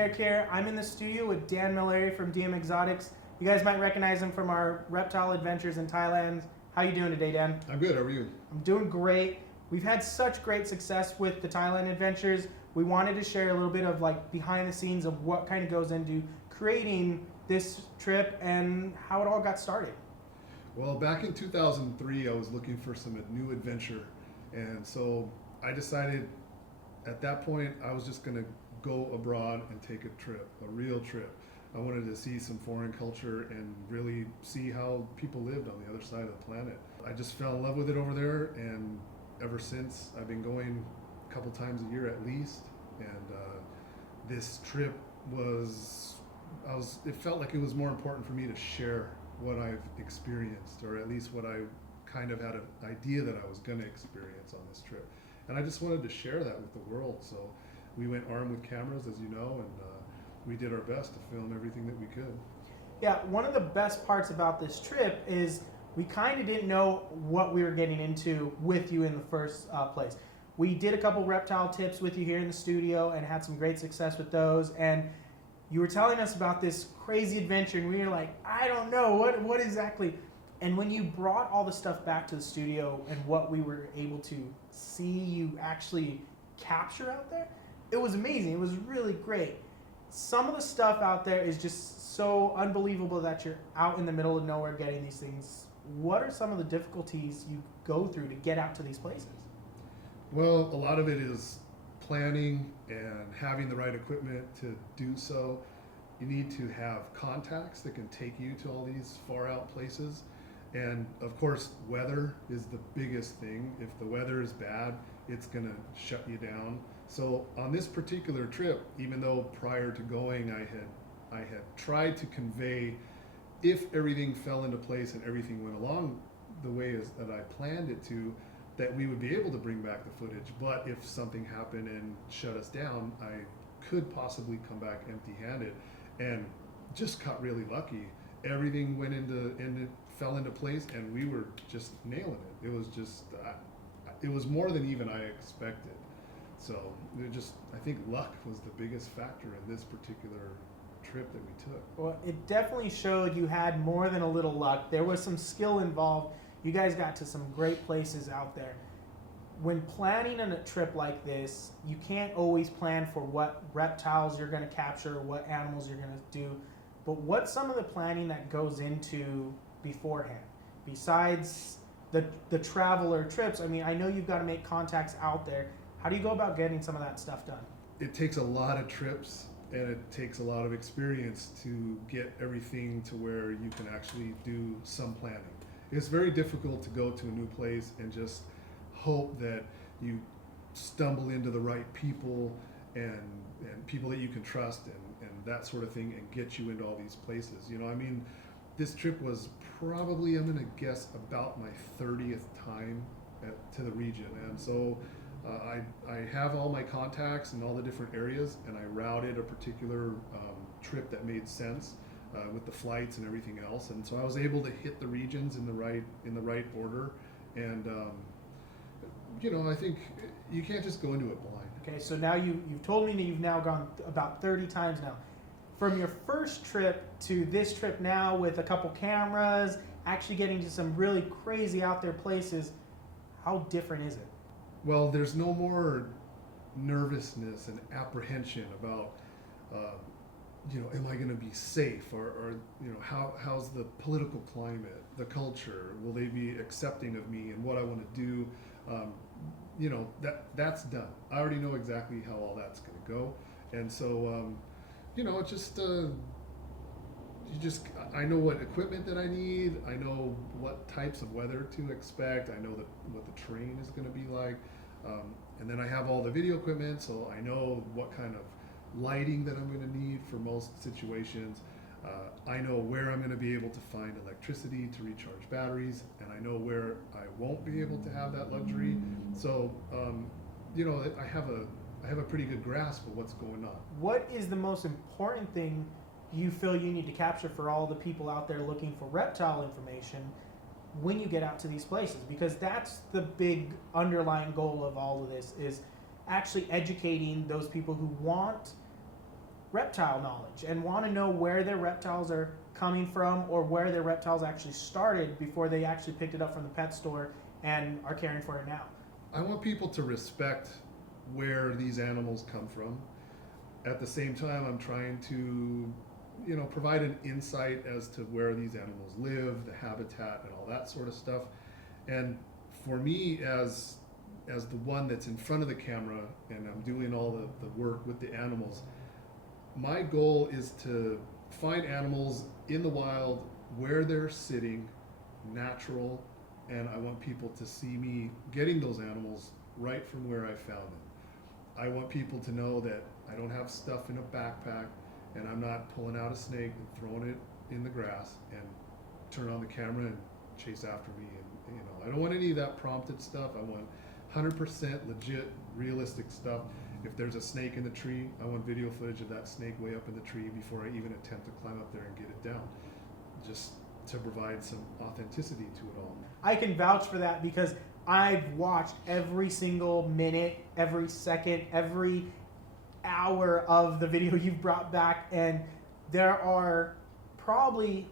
Eric here. I'm in the studio with Dan Mulleary from DM Exotics. You guys might recognize him from our reptile adventures in Thailand. How you doing today, Dan? I'm good. How are you? I'm doing great. We've had such great success with the Thailand adventures. We wanted to share a little bit of like behind the scenes of what kind of goes into creating this trip and how it all got started. Well, back in 2003, I was looking for some new adventure, and so I decided at that point I was just going to go abroad and take a trip, a real trip. I wanted to see some foreign culture and really see how people lived on the other side of the planet. I just fell in love with it over there, and ever since I've been going a couple times a year at least. And this trip it felt like it was more important for me to share what I've experienced, or at least what I kind of had an idea that I was going to experience on this trip. And I just wanted to share that with the world. So we went armed with cameras, as you know, and we did our best to film everything that we could. Yeah, one of the best parts about this trip is we kind of didn't know what we were getting into with you in the first place. We did a couple reptile tips with you here in the studio and had some great success with those. And you were telling us about this crazy adventure, and we were like, I don't know, what exactly? And when you brought all the stuff back to the studio and what we were able to see you actually capture out there, it was amazing. It was really great. Some of the stuff out there is just so unbelievable that you're out in the middle of nowhere getting these things. What are some of the difficulties you go through to get out to these places? Well, a lot of it is planning and having the right equipment to do so. You need to have contacts that can take you to all these far out places. And of course, weather is the biggest thing. If the weather is bad, it's gonna shut you down. So on this particular trip, even though prior to going I had tried to convey, if everything fell into place and everything went along the way that I planned it to, that we would be able to bring back the footage. But if something happened and shut us down, I could possibly come back empty-handed, and just got really lucky. Everything went fell into place, and we were just nailing it. It was just, it was more than even I expected. So I think luck was the biggest factor in this particular trip that we took. Well, it definitely showed you had more than a little luck. There was some skill involved. You guys got to some great places out there. When planning on a trip like this, you can't always plan for what reptiles you're going to capture, what animals you're going to do. But what's some of the planning that goes into beforehand? Besides the traveler trips, I mean, I know you've got to make contacts out there. How do you go about getting some of that stuff done? It takes a lot of trips, and it takes a lot of experience to get everything to where you can actually do some planning. It's very difficult to go to a new place and just hope that you stumble into the right people and people that you can trust and that sort of thing, and get you into all these places. You know, I mean, this trip was probably, I'm gonna guess, about my 30th time to the region. And so I have all my contacts in all the different areas, and I routed a particular trip that made sense with the flights and everything else. And so I was able to hit the regions in the right order. And you know, I think you can't just go into it blind. Okay, so now you've told me that you've now gone about 30 times now. From your first trip to this trip now, with a couple cameras, actually getting to some really crazy out there places, how different is it? Well, there's no more nervousness and apprehension about, you know, am I going to be safe, or you know, how's the political climate, the culture, will they be accepting of me and what I want to do? You know, that's done. I already know exactly how all that's going to go, and so you know, it's just I know what equipment that I need. I know what types of weather to expect. I know what the terrain is going to be like, and then I have all the video equipment, so I know what kind of lighting that I'm going to need for most situations. I know where I'm going to be able to find electricity to recharge batteries, and I know where I won't be able to have that luxury. So you know, I have a pretty good grasp of what's going on. What is the most important thing you feel you need to capture for all the people out there looking for reptile information when you get out to these places? Because that's the big underlying goal of all of this, is actually educating those people who want reptile knowledge and want to know where their reptiles are coming from or where their reptiles actually started before they actually picked it up from the pet store and are caring for it now. I want people to respect where these animals come from. At the same time, I'm trying to, provide an insight as to where these animals live, the habitat, and all that sort of stuff. And for me, as the one that's in front of the camera and I'm doing all the work with the animals, my goal is to find animals in the wild where they're sitting, natural, and I want people to see me getting those animals right from where I found them. I want people to know that I don't have stuff in a backpack and I'm not pulling out a snake and throwing it in the grass and turn on the camera and chase after me. And I don't want any of that prompted stuff. I want 100% legit, realistic stuff. If there's a snake in the tree, I want video footage of that snake way up in the tree before I even attempt to climb up there and get it down, just to provide some authenticity to it all. I can vouch for that because I've watched every single minute, every second, every hour of the video you've brought back, and there are probably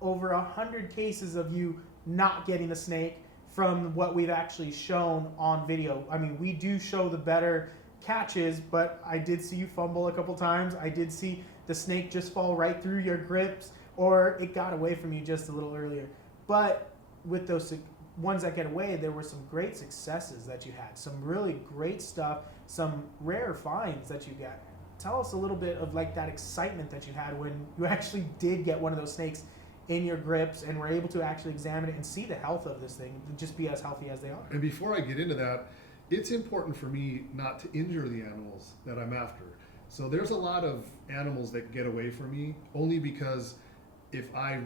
over 100 cases of you not getting the snake from what we've actually shown on video. I mean, we do show the better catches, but I did see you fumble a couple times. I did see the snake just fall right through your grips, or it got away from you just a little earlier. But with those ones that get away, there were some great successes that you had, some really great stuff, some rare finds that you got. Tell us a little bit of like that excitement that you had when you actually did get one of those snakes in your grips and were able to actually examine it and see the health of this thing just be as healthy as they are. And before I get into that, it's important for me not to injure the animals that I'm after. So there's a lot of animals that get away from me only because if I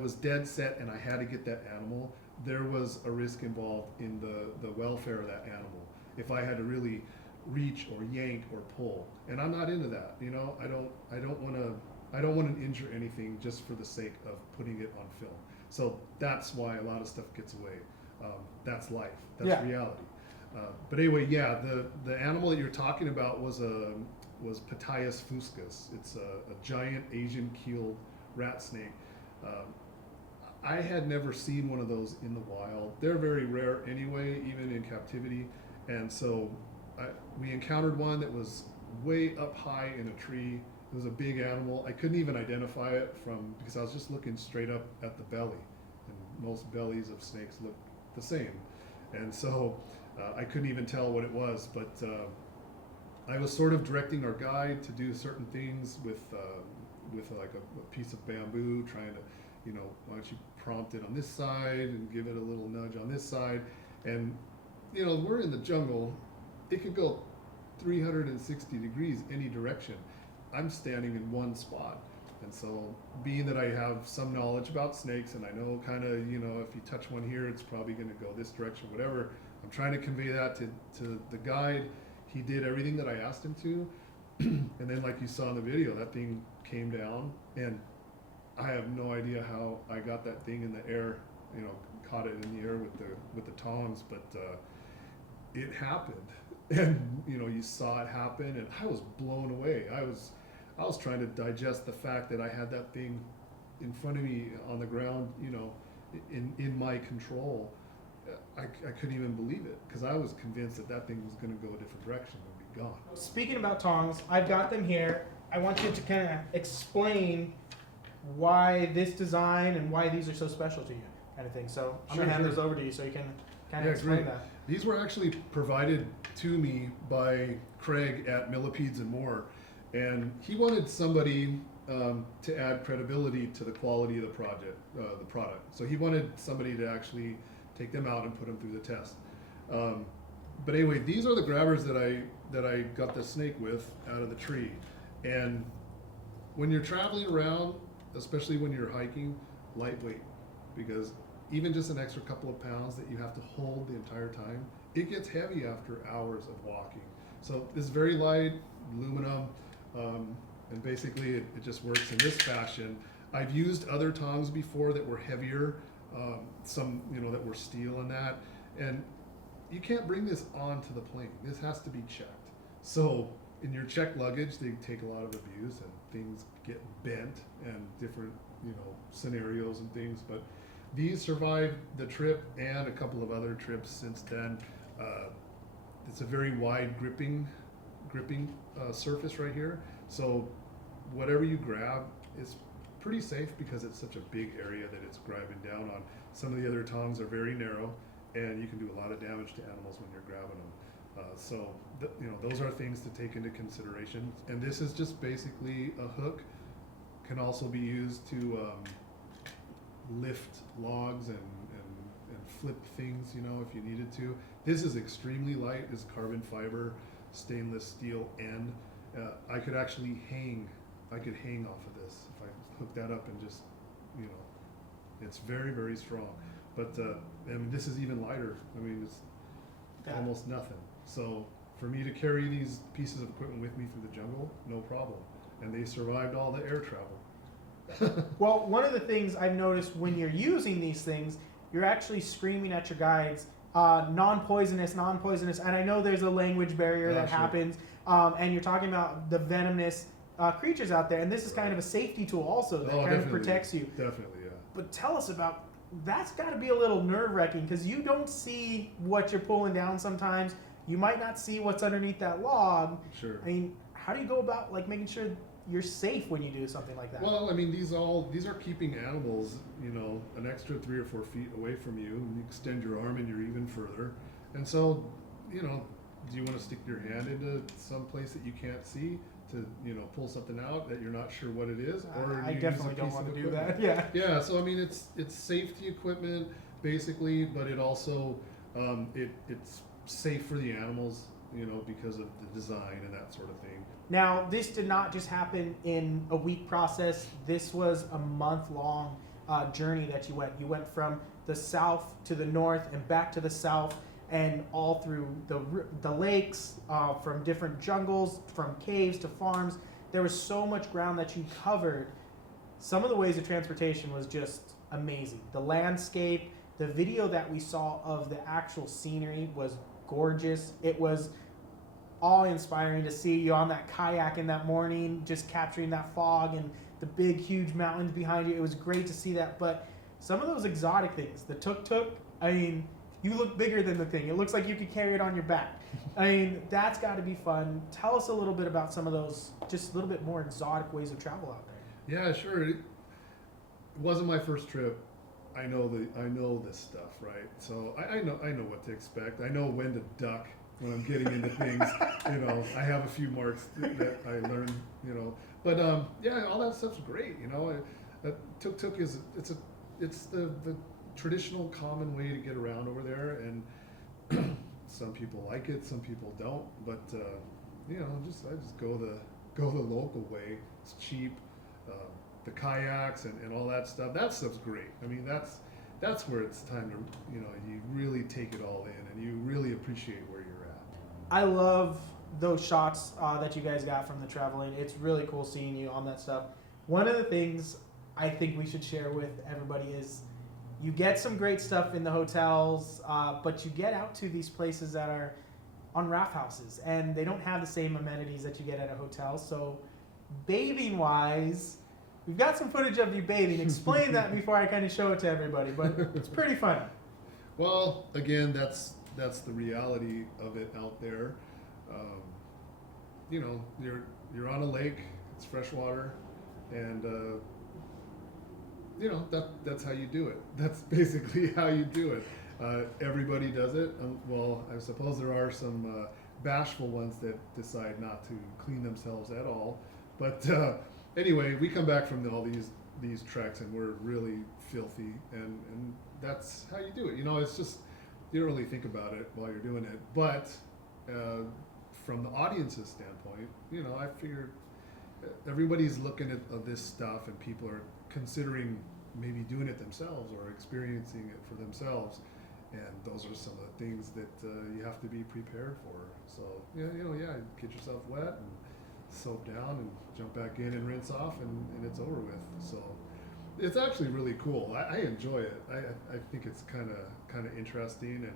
was dead set and I had to get that animal, there was a risk involved in the welfare of that animal. If I had to really reach or yank or pull, and I'm not into that. I don't want to injure anything just for the sake of putting it on film. So that's why a lot of stuff gets away. That's life. That's reality. But anyway, yeah, the animal that you're talking about was Pitaius fuscus. It's a giant Asian keeled rat snake. I had never seen one of those in the wild. They're very rare anyway, even in captivity. And so we encountered one that was way up high in a tree. It was a big animal. I couldn't even identify it because I was just looking straight up at the belly. And most bellies of snakes look the same. And so I couldn't even tell what it was. But I was sort of directing our guide to do certain things with like a piece of bamboo, trying to, why don't you prompt it on this side and give it a little nudge on this side. And, we're in the jungle. It could go 360 degrees any direction. I'm standing in one spot. And so being that I have some knowledge about snakes and I know kind of, if you touch one here, it's probably going to go this direction, whatever. I'm trying to convey that to the guide. He did everything that I asked him to. And then like you saw in the video, that thing came down and I have no idea how I got that thing in the air, caught it in the air with the tongs, but it happened. And you saw it happen and I was blown away. I was trying to digest the fact that I had that thing in front of me on the ground, in my control. I couldn't even believe it because I was convinced that thing was going to go a different direction and be gone. Speaking about tongs, I've got them here. I want you to kind of explain why this design and why these are so special to you, kind of thing. So I'm going to hand those over to you so you can kind of explain that. These were actually provided to me by Craig at Millipedes and More, and he wanted somebody to add credibility to the quality of the product. So he wanted somebody to actually take them out and put them through the test. But anyway, these are the grabbers that I got the snake with out of the tree. And when you're traveling around, especially when you're hiking, lightweight, because even just an extra couple of pounds that you have to hold the entire time, it gets heavy after hours of walking. So it's very light, aluminum, and basically it just works in this fashion. I've used other tongs before that were heavier, some that were steel and that, and you can't bring this onto the plane. This has to be checked. So in your checked luggage, they take a lot of abuse and things get bent and different, scenarios and things. But these survived the trip and a couple of other trips since then. It's a very wide gripping surface right here. So whatever you grab is pretty safe because it's such a big area that it's grabbing down on. Some of the other tongs are very narrow, and you can do a lot of damage to animals when you're grabbing them. Those are things to take into consideration. And this is just basically a hook. Can also be used to lift logs and flip things, if you needed to. This is extremely light. It's carbon fiber, stainless steel end. I could actually hang off of this if I hook that up and just, it's very, very strong. But this is even lighter. It's almost nothing. So for me to carry these pieces of equipment with me through the jungle, no problem. And they survived all the air travel. Well, one of the things I've noticed when you're using these things, you're actually screaming at your guides, non-poisonous, non-poisonous. And I know there's a language barrier that happens. And you're talking about the venomous creatures out there. And this is kind of a safety tool also that kind of protects you. Definitely, yeah. But tell us about, that's got to be a little nerve-wracking because you don't see what you're pulling down sometimes. You might not see what's underneath that log. Sure. How do you go about making sure you're safe when you do something like that? Well, these are keeping animals, an extra 3 or 4 feet away from you. And you extend your arm and you're even further. And so, do you want to stick your hand into some place that you can't see to, pull something out that you're not sure what it is? Or I definitely don't want to do that. Yeah. Yeah. So it's safety equipment basically, but it also it's safe for the animals, because of the design and that sort of thing. Now, this did not just happen in a week process. This was a month-long journey that you went. You went from the south to the north and back to the south, and all through the lakes, from different jungles, from caves to farms. There was so much ground that you covered. Some of the ways of transportation was just amazing. The landscape, the video that we saw of the actual scenery was gorgeous. It was awe-inspiring to see you on that kayak in that morning, just capturing that fog and the big, huge mountains behind you. It was great to see that. But some of those exotic things, the tuk-tuk, you look bigger than the thing. It looks like you could carry it on your back. That's got to be fun. Tell us a little bit about some of those, just a little bit more exotic ways of travel out there. Yeah, sure. It wasn't my first trip. I know this stuff, right? So I know what to expect. I know when to duck when I'm getting into things. I have a few marks that I learned. But all that stuff's great. Tuk-tuk is it's the traditional common way to get around over there, and some people like it, some people don't. But I just go the local way. It's cheap. The kayaks and all that stuff. That stuff's great. That's where it's time to you really take it all in and you really appreciate where you're at. I love those shots that you guys got from the traveling. It's really cool seeing you on that stuff. One of the things I think we should share with everybody is you get some great stuff in the hotels, but you get out to these places that are on raft houses and they don't have the same amenities that you get at a hotel. So bathing wise, we've got some footage of you bathing. Explain that before I kind of show it to everybody, but it's pretty fun. Well, again, that's the reality of it out there. You're on a lake, it's fresh water, and that's how you do it. That's basically how you do it. Everybody does it. Well, I suppose there are some bashful ones that decide not to clean themselves at all, but anyway, we come back from all these treks and we're really filthy, and that's how you do it. It's just, you don't really think about it while you're doing it. But from the audience's standpoint, I figured everybody's looking at this stuff and people are considering maybe doing it themselves or experiencing it for themselves. And those are some of the things that you have to be prepared for. So, get yourself wet and soap down and jump back in and rinse off and it's over with. So it's actually really cool. I enjoy it. I think it's kind of interesting,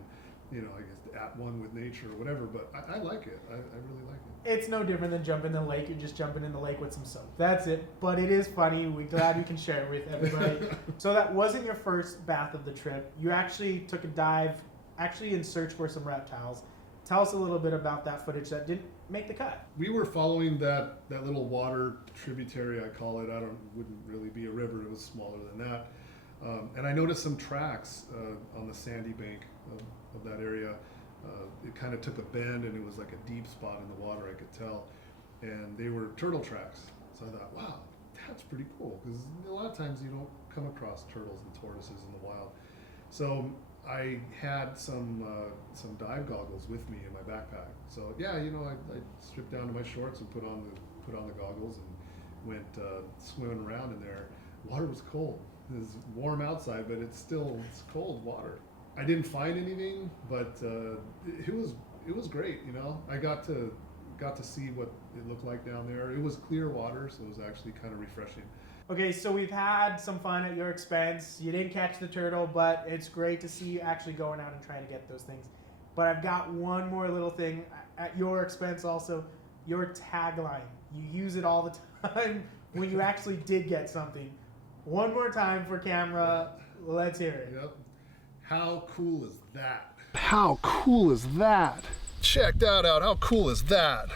I guess at one with nature or whatever. But I like it. I really like it. It's no different than jumping in the lake. You're just jumping in the lake with some soap. That's it. But it is funny. We're glad we can share it with everybody. So that wasn't your first bath of the trip. You actually took a dive, actually in search for some reptiles. Tell us a little bit about that footage that didn't make the cut. We were following that little water tributary, I call it. Wouldn't really be a river. It was smaller than that. And I noticed some tracks on the sandy bank of that area. It kind of took a bend, and it was like a deep spot in the water, I could tell. And they were turtle tracks. So I thought, wow, that's pretty cool, because a lot of times you don't come across turtles and tortoises in the wild. So I had some dive goggles with me in my backpack. So yeah, I stripped down to my shorts and put on the goggles and went swimming around in there. Water was cold. It was warm outside, but it's cold water. I didn't find anything, but it was great. I got to see what it looked like down there. It was clear water, so it was actually kind of refreshing. Okay, so we've had some fun at your expense. You didn't catch the turtle, but it's great to see you actually going out and trying to get those things. But I've got one more little thing at your expense also. Your tagline. You use it all the time when you actually did get something. One more time for camera. Let's hear it. Yep. How cool is that? How cool is that? Check that out. How cool is that?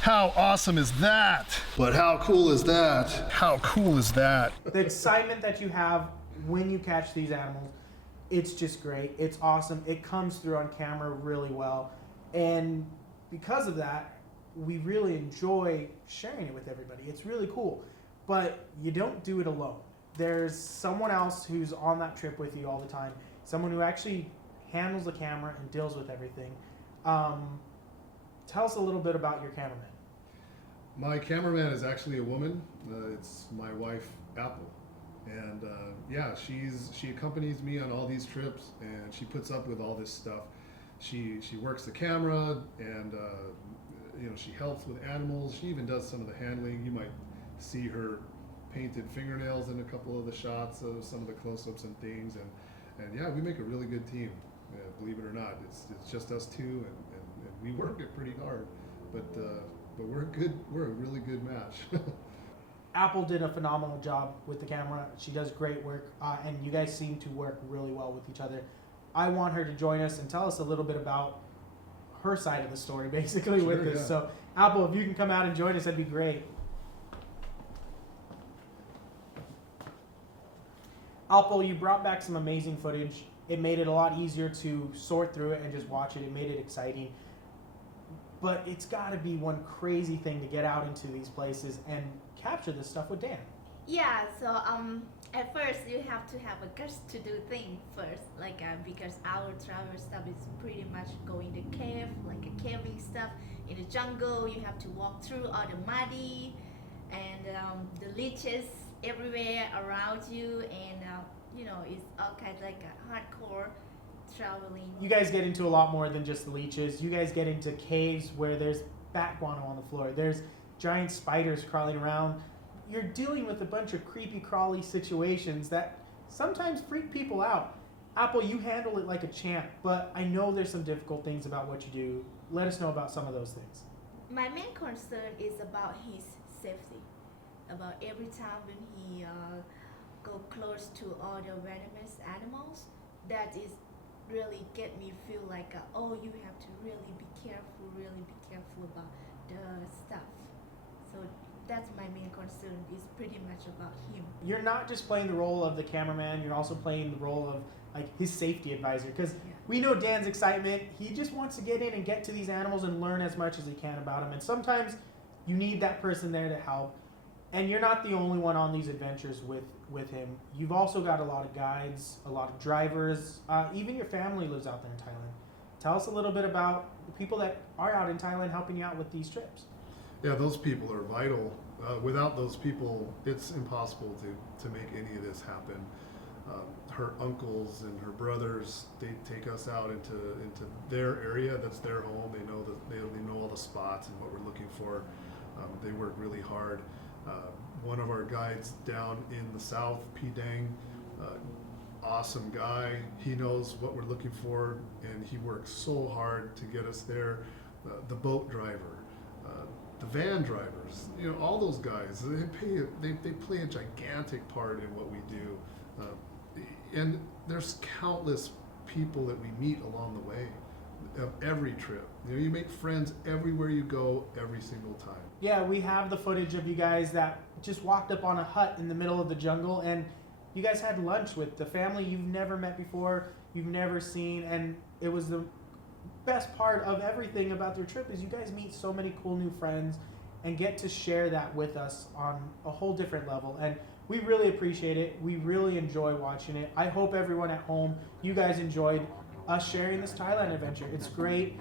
How awesome is that? But how cool is that? How cool is that? The excitement that you have when you catch these animals, it's just great. It's awesome. It comes through on camera really well. And because of that, we really enjoy sharing it with everybody. It's really cool. But you don't do it alone. There's someone else who's on that trip with you all the time, someone who actually handles the camera and deals with everything. Tell us a little bit about your cameraman. My cameraman is actually a woman. It's my wife, Apple. And yeah, she accompanies me on all these trips, and she puts up with all this stuff. She works the camera, and she helps with animals. She even does some of the handling. You might see her painted fingernails in a couple of the shots of some of the close-ups and things. And yeah, we make a really good team. Believe it or not, it's just us two, and we work it pretty hard. But we're a really good match. Apple did a phenomenal job with the camera. She does great work, and you guys seem to work really well with each other. I want her to join us and tell us a little bit about her side of the story, basically, with this. Yeah. So, Apple, if you can come out and join us, that'd be great. Apple, you brought back some amazing footage. It made it a lot easier to sort through it and just watch it. It made it exciting. But it's got to be one crazy thing to get out into these places and capture this stuff with Dan. Yeah, so at first you have to have a guts to do things first, because our travel stuff is pretty much going to cave, like a caving stuff in the jungle. You have to walk through all the muddy and the leeches everywhere around you, and it's all kind of like a hardcore traveling. You guys get into a lot more than just the leeches. You guys get into caves where there's bat guano on the floor. There's giant spiders crawling around. You're dealing with a bunch of creepy crawly situations that sometimes freak people out. Apple, you handle it like a champ, but I know there's some difficult things about what you do. Let us know about some of those things. My main concern is about his safety. About every time when he go close to all the venomous animals, that is really get me feel like you have to really be careful about the stuff. So that's my main concern, is pretty much about him. You're not just playing the role of the cameraman, you're also playing the role of his safety advisor, because we know Dan's excitement. He just wants to get in and get to these animals and learn as much as he can about them, and sometimes you need that person there to help. And you're not the only one on these adventures with him. You've also got a lot of guides, a lot of drivers, even your family lives out there in Thailand. Tell us a little bit about the people that are out in Thailand helping you out with these trips. Yeah, those people are vital. Without those people, it's impossible to make any of this happen. Her uncles and her brothers, they take us out into their area. That's their home. They know all the spots and what we're looking for. They work really hard. One of our guides down in the south, P. Dang, awesome guy. He knows what we're looking for, and he works so hard to get us there. The boat driver, the van drivers, you know, all those guys, they play a gigantic part in what we do. And there's countless people that we meet along the way of every trip. You know, you make friends everywhere you go, every single time. Yeah, we have the footage of you guys that just walked up on a hut in the middle of the jungle, and you guys had lunch with the family you've never met before, you've never seen, and it was the best part of everything about their trip is you guys meet so many cool new friends and get to share that with us on a whole different level. And we really appreciate it. We really enjoy watching it. I hope everyone at home, you guys enjoyed us sharing this Thailand adventure. It's great.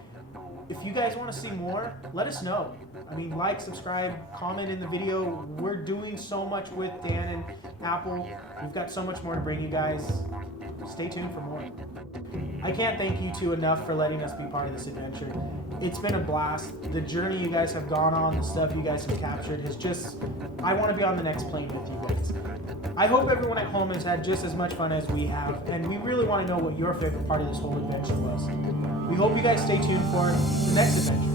If you guys want to see more, let us know. I mean, like, subscribe, comment in the video. We're doing so much with Dan and Apple. We've got so much more to bring you guys. Stay tuned for more. I can't thank you two enough for letting us be part of this adventure. It's been a blast. The journey you guys have gone on, the stuff you guys have captured has just, I want to be on the next plane with you guys. I hope everyone at home has had just as much fun as we have, and we really want to know what your favorite part of this whole adventure was. We hope you guys stay tuned for the next adventure.